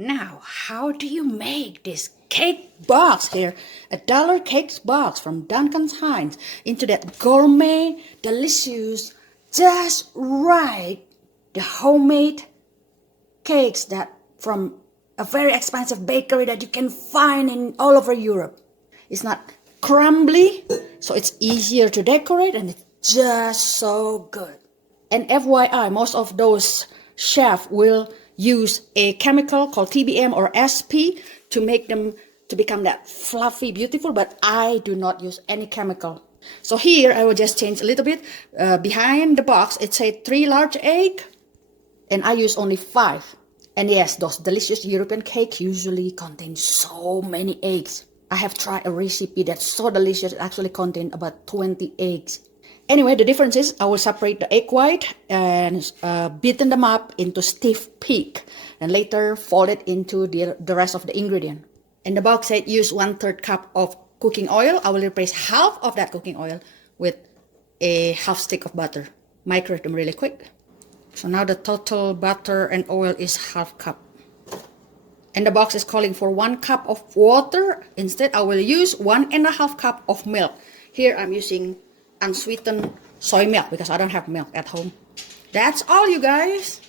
Now, how do you make this cake box here? $1 cake box from Duncan Hines into that gourmet, delicious, just right, the homemade cakes that from a very expensive bakery that you can find in all over Europe. It's not crumbly, so it's easier to decorate and it's just so good. And FYI, most of those chefs will use a chemical called TBM or SP to make them to become that fluffy, beautiful, but I do not use any chemical. So here I will just change a little bit. Behind the box, it says 3 large eggs, and I use only 5. And yes, those delicious European cakes usually contain so many eggs. I have tried a recipe that's so delicious, it actually contains about 20 eggs. Anyway, the difference is I will separate the egg white and beaten them up into stiff peak and later fold it into the rest of the ingredient. And the box said use 1/3 cup of cooking oil. I will replace half of that cooking oil with a half stick of butter. Microwave them really quick. So now the total butter and oil is half cup. And the box is calling for 1 cup of water. Instead, I will use 1.5 cup of milk. Here I'm using unsweetened soy milk because I don't have milk at home. That's all, you guys.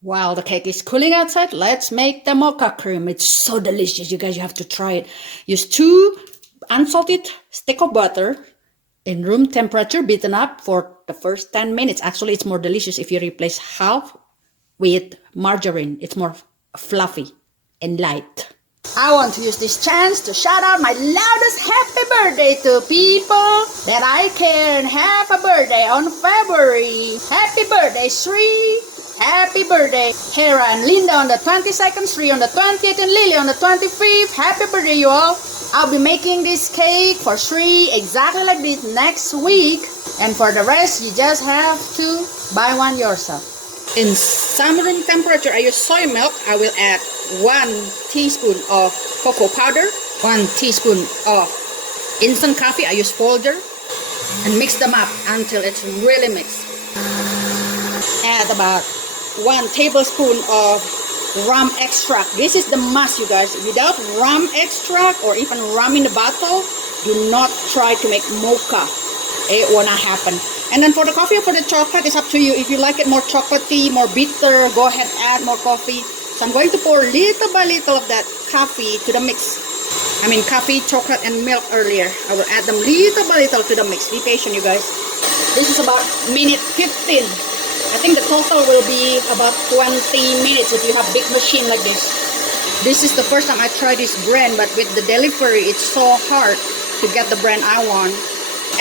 While the cake is cooling outside, let's make the mocha cream. It's so delicious, you guys. You have to try it. Use 2 unsalted stick of butter in room temperature, beaten up for the first 10 minutes. Actually, it's more delicious if you replace half with margarine. It's more fluffy and light. I want to use this chance to shout out my loudest happy birthday to people that I can have a birthday on February. Happy birthday, Sri. Happy birthday, Hera and Linda on the 22nd, Sri on the 20th, and Lily on the 25th. Happy birthday, you all. I'll be making this cake for Sri exactly like this next week. And for the rest, you just have to buy one yourself. In some room temperature, I use soy milk. I will add 1 teaspoon of cocoa powder, 1 teaspoon of instant coffee. I use folgers. And mix them up until it's really mixed. Add about 1 tablespoon of rum extract. This is the must, you guys. Without rum extract or even rum in the bottle, do not try to make mocha. It will not happen. And then for the coffee or for the chocolate, it's up to you. If you like it more chocolatey, more bitter, go ahead, add more coffee. So I'm going to pour little by little of that coffee to the mix. I mean coffee, chocolate, and milk earlier. I will add them little by little to the mix. Be patient, you guys. This is about minute 15. I think the total will be about 20 minutes if you have big machine like this. This is the first time I tried this brand, but with the delivery, it's so hard to get the brand I want.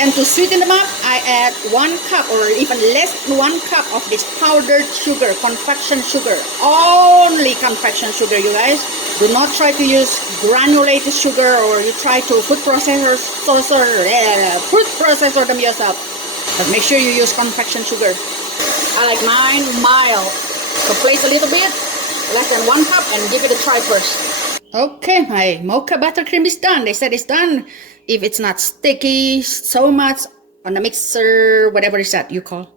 And to sweeten them up, I add 1 cup or even less than 1 cup of this powdered sugar, confection sugar. Only confection sugar, you guys. Do not try to use granulated sugar or you try to food processor them yourself. But make sure you use confection sugar. I like mine mild. So place a little bit, less than 1 cup, and give it a try first. Okay, my mocha buttercream is done. They said it's done if it's not sticky so much on the mixer, whatever is that you call.